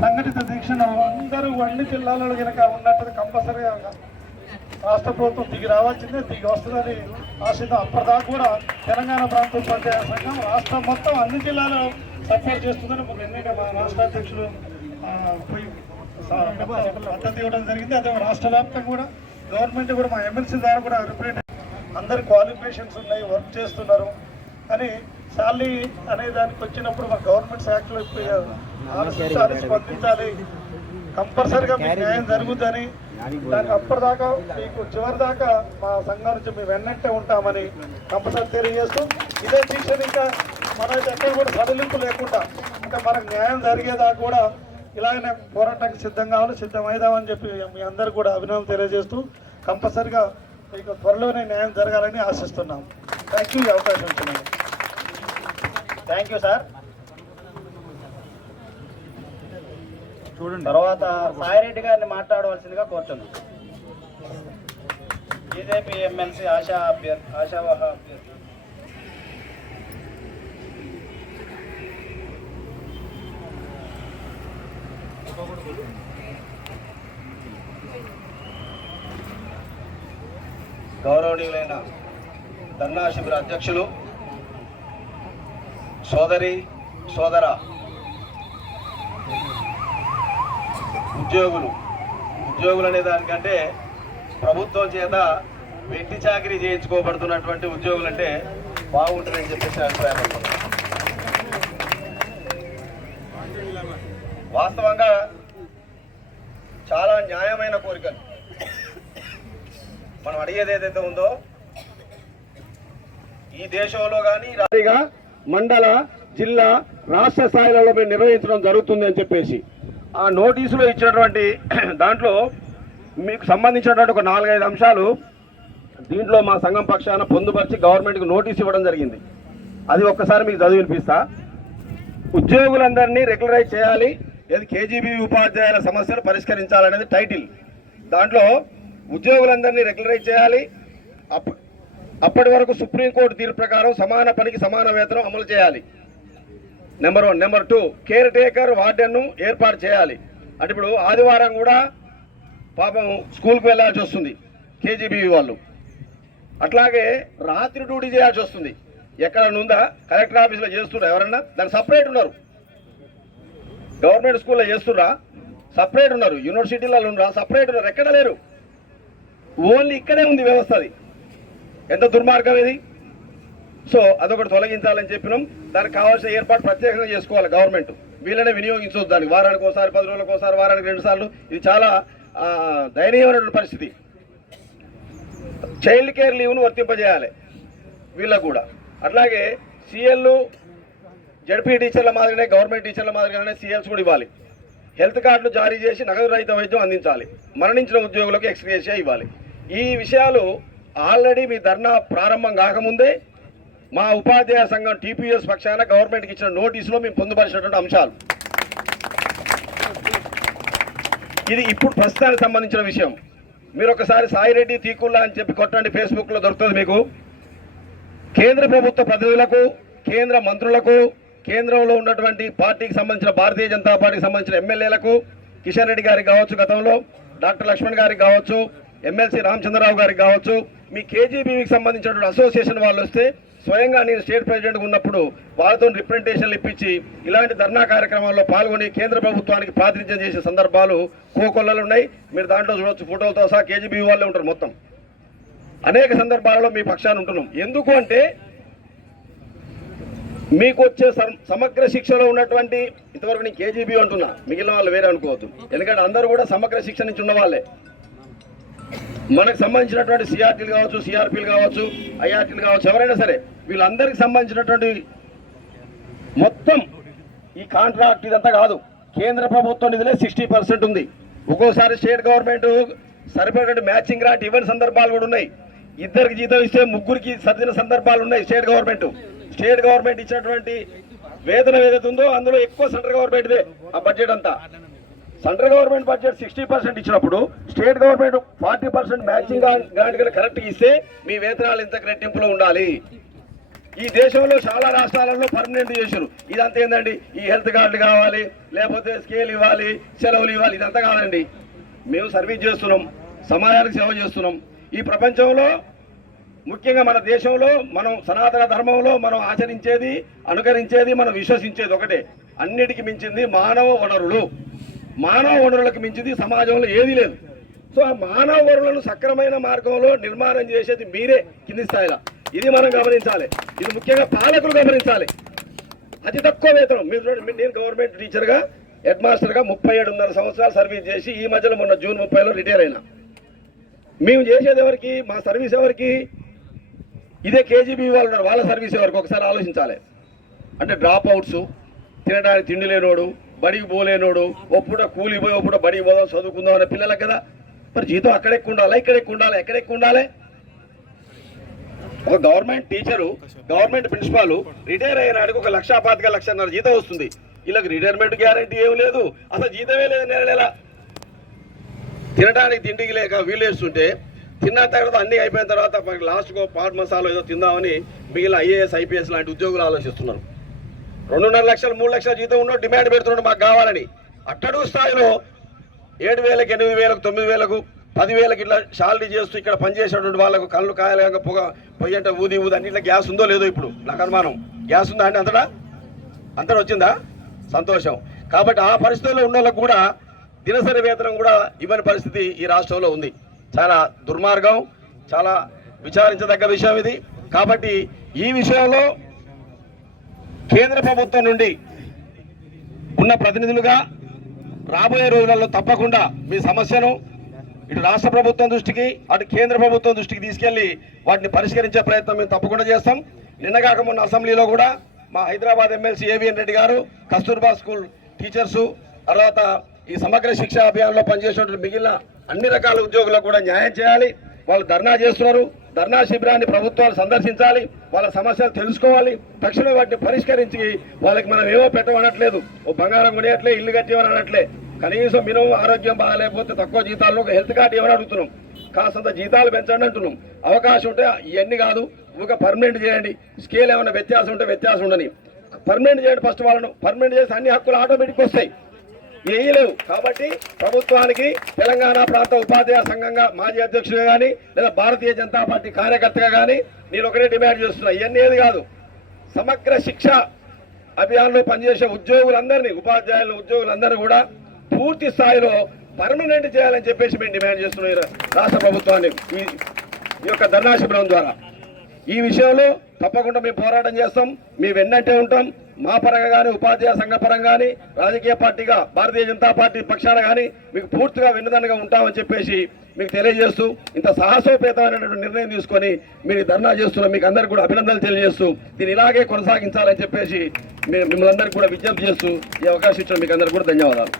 సంఘటిత దీక్షను అందరూ అన్ని జిల్లాలలో కనుక ఉన్నట్టు కంపల్సరీగా రాష్ట్ర ప్రభుత్వం దిగి రావాల్సిందే దిగి వస్తుందని ఆశిద్దాం అప్పటిదాకా కూడా తెలంగాణ ప్రాంతం పంచాయత సంఘం రాష్ట్రం మొత్తం అన్ని జిల్లాలో సపోర్ట్ చేస్తుందని మొన్న ఎన్నిక మా రాష్ట్ర అధ్యక్షులు పోయి మద్దతు ఇవ్వడం జరిగింది. అదే రాష్ట్ర వ్యాప్తంగా కూడా గవర్నమెంట్ కూడా మా ఎమ్మెల్సీ ద్వారా కూడా రిప్రజెంట్ అందరి క్వాలిఫికేషన్స్ ఉన్నాయి వర్క్ చేస్తున్నారు. కానీ శాలరీ అనే దానికి వచ్చినప్పుడు మా గవర్నమెంట్ శాఖలో ఆలోచించాలి స్పందించాలి. కంపల్సరిగా మీకు న్యాయం జరుగుద్దని దానికి అప్పటిదాకా మీకు చివరి దాకా మా సంఘం నుంచి మేము వెన్నట్టే ఉంటామని కంపల్సరీ తెలియజేస్తూ ఇదే శిక్షణ ఇంకా మనైతే ఎక్కడ కూడా సడలింపు లేకుండా ఇంకా మనకు న్యాయం జరిగేదాకా కూడా ఇలాగనే పోరాటానికి సిద్ధం కావాలి సిద్ధమైదామని చెప్పి మీ అందరు కూడా అభినందన తెలియజేస్తూ కంపల్సరిగా మీకు త్వరలోనే న్యాయం జరగాలని ఆశిస్తున్నాం. థ్యాంక్ యూ అవకాశం ఇచ్చినందుకు. థ్యాంక్ యూ సార్ చూడండి. తర్వాత సాయిరెడ్డి గారిని మాట్లాడవలసిందిగా కోరుతున్నాం. బీజేపీ ఎమ్మెల్సీ ఆశా అభ్యర్థి ఆశావాహ అభ్యర్థి. గౌరవనీయులైన ధర్నా శిబిర అధ్యక్షులు సోదరి సోదర ఉద్యోగులు. ఉద్యోగులు అనే దానికంటే ప్రభుత్వం చేత వెట్టి చాకరీ చేయించుకోబడుతున్నటువంటి ఉద్యోగులు అంటే బాగుంటుందని చెప్పేసి అభిప్రాయపడుతున్నాను వాస్తవంగా చాలా న్యాయమైన కోరికలు. మనం అడిగేది ఏదైతే ఉందో ఈ దేశంలో కానీ రాజీగా మండల జిల్లా రాష్ట్ర స్థాయిలలో మేము నిర్వహించడం జరుగుతుంది అని చెప్పేసి. ఆ నోటీసులో ఇచ్చినటువంటి దాంట్లో మీకు సంబంధించినటువంటి ఒక నాలుగైదు అంశాలు దీంట్లో మా సంఘం పక్షాన పొందుపరిచి గవర్నమెంట్కి నోటీస్ ఇవ్వడం జరిగింది. అది ఒక్కసారి మీకు చదివి వినిపిస్తా. ఉద్యోగులందరినీ రెగ్యులరైజ్ చేయాలి. లేదా కేజీబీ ఉపాధ్యాయుల సమస్యలు పరిష్కరించాలనేది టైటిల్. దాంట్లో ఉద్యోగులందరినీ రెగ్యులరైజ్ చేయాలి. అప్ అప్పటి వరకు సుప్రీంకోర్టు తీర్పు ప్రకారం సమాన పనికి సమాన వేతనం అమలు చేయాలి. Number one number two caretaker వార్డెన్ను ఏర్పాటు చేయాలి. అంటే ఇప్పుడు ఆదివారం కూడా పాపం స్కూల్కి వెళ్ళాల్సి వస్తుంది కేజీబీ వాళ్ళు. అట్లాగే రాత్రి డ్యూటీ చేయాల్సి వస్తుంది. ఎక్కడన్నా ఉందా? కలెక్టర్ ఆఫీస్లో చేస్తున్నారు ఎవరన్నా? దాని సపరేట్ ఉన్నారు. గవర్నమెంట్ స్కూల్లో చేస్తుర్రా సపరేట్ ఉన్నారు. యూనివర్సిటీలలో ఉన్నారా సపరేట్ ఉన్నారు. ఎక్కడ లేరు. ఓన్లీ ఇక్కడే ఉంది వ్యవస్థ అది. ఎంత దుర్మార్గం ఇది? సో అదొకటి తొలగించాలని చెప్పినాం. దానికి కావాల్సిన ఏర్పాటు ప్రత్యేకంగా చేసుకోవాలి గవర్నమెంట్. వీళ్ళనే వినియోగించవద్దు దానికి. వారానికి ఒకసారి పది రోజులకు ఒకసారి వారానికి రెండు సార్లు. ఇది చాలా దయనీయమైనటువంటి పరిస్థితి. చైల్డ్ కేర్ లీవ్ను వర్తింపజేయాలి వీళ్ళకు కూడా. అట్లాగే సీఎల్లు జడ్పీ టీచర్ల మాదిరిగానే గవర్నమెంట్ టీచర్ల మాదిరిగానే సీఎల్స్ కూడా ఇవ్వాలి. హెల్త్ కార్డులు జారీ చేసి నగదు రహిత వైద్యం అందించాలి. మరణించిన ఉద్యోగులకు ఎక్స్గ్రేషియా ఇవ్వాలి. ఈ విషయాలు ఆల్రెడీ మీ ధర్నా ప్రారంభం కాకముందే మా ఉపాధ్యాయ సంఘం టీపీఎస్ పక్షాన గవర్నమెంట్కి ఇచ్చిన నోటీసులో మేము పొందుపరిచినటువంటి అంశాలు. ఇది ఇప్పుడు ప్రస్తుతానికి సంబంధించిన విషయం. మీరు ఒకసారి సాయిరెడ్డి తీకుల్లా అని చెప్పి కొట్టండి ఫేస్బుక్లో దొరుకుతుంది మీకు. కేంద్ర ప్రభుత్వ ప్రతినిధులకు కేంద్ర మంత్రులకు కేంద్రంలో ఉన్నటువంటి పార్టీకి సంబంధించిన భారతీయ జనతా పార్టీకి సంబంధించిన ఎమ్మెల్యేలకు కిషన్ రెడ్డి గారికి కావచ్చు గతంలో డాక్టర్ లక్ష్మణ్ గారికి కావచ్చు ఎమ్మెల్సీ రామచంద్రరావు గారికి కావచ్చు మీ కేజీబీకి సంబంధించినటువంటి అసోసియేషన్ వాళ్ళు వస్తే స్వయంగా నేను స్టేట్ ప్రెసిడెంట్ ఉన్నప్పుడు వాళ్ళతో రిప్రజెంటేషన్లు ఇప్పించి ఇలాంటి ధర్నా కార్యక్రమాల్లో పాల్గొని కేంద్ర ప్రభుత్వానికి ప్రాతినిధ్యం చేసే సందర్భాలు కోకొల్లలు ఉన్నాయి. మీరు దాంట్లో చూడొచ్చు ఫోటోలతో సహా కేజీబీ వాళ్ళే ఉంటారు మొత్తం. అనేక సందర్భాలలో మీ పక్షాన్ని ఉంటున్నాం. ఎందుకు అంటే మీకు వచ్చే సమ- సమగ్ర శిక్షలో ఉన్నటువంటి ఇంతవరకు నేను కేజీబీ అంటున్నా మిగిలిన వాళ్ళు వేరే అనుకోవద్దు. ఎందుకంటే అందరూ కూడా సమగ్ర శిక్ష నుంచి ఉన్న వాళ్ళే మనకు సంబంధించినటువంటి సిఆర్టీలు కావచ్చు సిఆర్పీలు కావచ్చు ఐఆర్టీలు కావచ్చు ఎవరైనా సరే వీళ్ళందరికీ సంబంధించినటువంటి మొత్తం ఈ కాంట్రాక్ట్ ఇదంతా కాదు. కేంద్ర ప్రభుత్వం నిధులే సిక్స్టీ పర్సెంట్ ఉంది. ఒక్కోసారి స్టేట్ గవర్నమెంట్ సరిపడే మ్యాచింగ్ గ్రాంట్ ఇవ్వని సందర్భాలు కూడా ఉన్నాయి. ఇద్దరికి జీతం ఇస్తే ముగ్గురికి సర్దిన సందర్భాలు ఉన్నాయి స్టేట్ గవర్నమెంట్ స్టేట్ గవర్నమెంట్ ఇచ్చినటువంటి వేతనం ఏదైతే ఉందో అందులో ఎక్కువ సెంట్రల్ గవర్నమెంట్దే ఆ బడ్జెట్ అంతా. Central government budget sixty percent ఇచ్చినప్పుడు state government forty percent matching grant కనుక కరెక్ట్ ఇస్తే మీ వేతనాలు ఇంత రెట్టింపులో ఉండాలి. ఈ దేశంలో చాలా రాష్ట్రాలలో పర్మనెంట్ చేశారు. ఇదంతా ఏంటండి ఈ హెల్త్ కార్డు కావాలి లేకపోతే స్కేల్ ఇవ్వాలి సెలవులు ఇవ్వాలి ఇదంతా కాదండి. మేము సర్వీస్ చేస్తున్నాం సమాజానికి సేవ చేస్తున్నాం. ఈ ప్రపంచంలో ముఖ్యంగా మన దేశంలో మనం సనాతన ధర్మంలో మనం ఆచరించేది అనుకరించేది మనం విశ్వసించేది ఒకటే. అన్నిటికీ మించింది మానవ వనరులు. మానవ వనరులకు మించింది సమాజంలో ఏదీ లేదు. సో ఆ మానవ వనరులను సక్రమైన మార్గంలో నిర్మాణం చేసేది మీరే కింది స్థాయిలో. ఇది మనం గమనించాలి. ఇది ముఖ్యంగా పాలకులు గమనించాలి. అతి తక్కువ వేతనం. మీరు నేను గవర్నమెంట్ టీచర్గా హెడ్ మాస్టర్గా ముప్పై ఏడున్నర సంవత్సరాలు సర్వీస్ చేసి ఈ మధ్యలో మొన్న జూన్ ముప్పైలో రిటైర్ అయినా. మేము చేసేది ఎవరికి? మా సర్వీస్ ఎవరికి? ఇదే కేజీబీ వాళ్ళు ఉన్నారు. వాళ్ళ సర్వీస్ ఎవరికి? ఒకసారి ఆలోచించాలి. అంటే డ్రాప్ అవుట్స్ తినడానికి తిండి లేనోడు బడికి పోలేనోడు ఒప్పుడ కూలి పోయి ఒప్పుడ బడికి పోదాం చదువుకుందాం అనే పిల్లలకు కదా? మరి జీతం అక్కడెక్కు ఉండాలా ఉండాలి ఇక్కడ ఉండాలి ఎక్కడ ఉండాలి? ఒక government teacher government principal retire అయినాడికి ఒక లక్ష పాతిక లక్షన్నర జీతం వస్తుంది. వీళ్ళకి రిటైర్మెంట్ గ్యారంటీ ఏం లేదు. అసలు జీతమే లేదు నెల నెల. తినడానికి తిండికి లేక వీలేస్తుంటే తిన్న తర్వాత అన్ని అయిపోయిన తర్వాత మనకి లాస్ట్కు పాట్ మసాలా ఏదో తిందామని మిగిలిన ఐఏఎస్ ఐపీఎస్ లాంటి ఉద్యోగులు ఆలోచిస్తున్నారు. రెండున్నర లక్షలు మూడు లక్షల జీతం ఉన్న డిమాండ్ పెడుతున్నాడు మాకు కావాలని. అట్టడు స్థాయిలో ఏడు వేలకు ఎనిమిది వేలకు తొమ్మిది వేలకు పదివేలకు ఇట్లా శాలరీ చేస్తూ ఇక్కడ పనిచేసేటువంటి వాళ్ళకు కళ్ళు కాయలేక పొగ పొయ్యంట ఊది ఊది అన్ని ఇట్లా గ్యాస్ ఉందో లేదో ఇప్పుడు నాకు అనుమానం. గ్యాస్ ఉందా అండి అంతటా? అంతటా వచ్చిందా? సంతోషం. కాబట్టి ఆ పరిస్థితుల్లో ఉన్న వాళ్ళకు కూడా దినసరి వేతనం కూడా ఇవ్వని పరిస్థితి ఈ రాష్ట్రంలో ఉంది. చాలా దుర్మార్గం చాలా విచారించదగ్గ విషయం ఇది. కాబట్టి ఈ విషయంలో కేంద్ర ప్రభుత్వం నుండి ఉన్న ప్రతినిధులుగా రాబోయే రోజులలో తప్పకుండా మీ సమస్యను ఇటు రాష్ట్ర ప్రభుత్వం దృష్టికి అటు కేంద్ర ప్రభుత్వం దృష్టికి తీసుకెళ్ళి వాటిని పరిష్కరించే ప్రయత్నం మేము తప్పకుండా చేస్తాం. నిన్నగాక మొన్న అసెంబ్లీలో కూడా మా హైదరాబాద్ ఎమ్మెల్సీ ఏవిఎన్ రెడ్డి గారు కస్తూర్బా స్కూల్ టీచర్సు తర్వాత ఈ సమగ్ర శిక్షా అభియాన్లో పనిచేసినటువంటి మిగిలిన అన్ని రకాల ఉద్యోగులకు కూడా న్యాయం చేయాలి. వాళ్ళు ధర్నా చేస్తున్నారు. ధర్నా శిబిరాన్ని ప్రభుత్వాలు సందర్శించాలి. వాళ్ళ సమస్యలు తెలుసుకోవాలి. తక్షణమే వాటిని పరిష్కరించి వాళ్ళకి మనం ఏమో పెట్టమనట్లేదు. ఓ బంగారం కొనేయట్లే ఇల్లు కట్టేమని అనట్లే కనీసం మినిమం ఆరోగ్యం బాగాలేకపోతే తక్కువ జీతాల్లో ఒక హెల్త్ కార్డు ఏమని అడుగుతున్నాం. కాస్తంత జీతాలు పెంచండి అంటున్నాం. అవకాశం ఉంటే ఇవన్నీ కాదు ఒక పర్మనెంట్ చేయండి. స్కేల్ ఏమైనా వ్యత్యాసం ఉంటే వ్యత్యాసం ఉండని. పర్మనెంట్ చేయండి ఫస్ట్ వాళ్ళను. పర్మనెంట్ చేసి అన్ని హక్కులు ఆటోమేటిక్ వస్తాయి. వేయలేవు కాబట్టి ప్రభుత్వానికి తెలంగాణ ప్రాంత ఉపాధ్యాయ సంఘంగా మాజీ అధ్యక్షుడిగా కానీ లేదా భారతీయ జనతా పార్టీ కార్యకర్తగా కానీ నేను ఒకటే డిమాండ్ చేస్తున్నా. ఇవన్నీ ఏది కాదు. సమగ్ర శిక్ష అభియాన్లో పనిచేసే ఉద్యోగులందరినీ ఉపాధ్యాయులు ఉద్యోగులందరూ కూడా పూర్తి స్థాయిలో పర్మనెంట్ చేయాలని చెప్పేసి మేము డిమాండ్ చేస్తున్నాం రాష్ట్ర ప్రభుత్వాన్ని. ఈ ఈ యొక్క ధర్నా శిబిరం ద్వారా. ఈ విషయంలో తప్పకుండా మేము పోరాటం చేస్తాం. మేము వెన్నంటే ఉంటాం. మా పరంగా కానీ ఉపాధ్యాయ సంఘ పరంగా కానీ రాజకీయ పార్టీగా భారతీయ జనతా పార్టీ పక్షాన కానీ మీకు పూర్తిగా వెన్నుదన్నుగా ఉంటామని చెప్పేసి మీకు తెలియజేస్తూ ఇంత సాహసోపేతమైనటువంటి నిర్ణయం తీసుకొని మీరు ధర్నా చేస్తున్న మీకు అందరికీ కూడా అభినందనలు తెలియజేస్తూ దీన్ని ఇలాగే కొనసాగించాలని చెప్పేసి మిమ్మల్ని అందరికీ కూడా విజ్ఞప్తి చేస్తూ ఈ అవకాశం ఇచ్చిన మీకు అందరికీ కూడా ధన్యవాదాలు.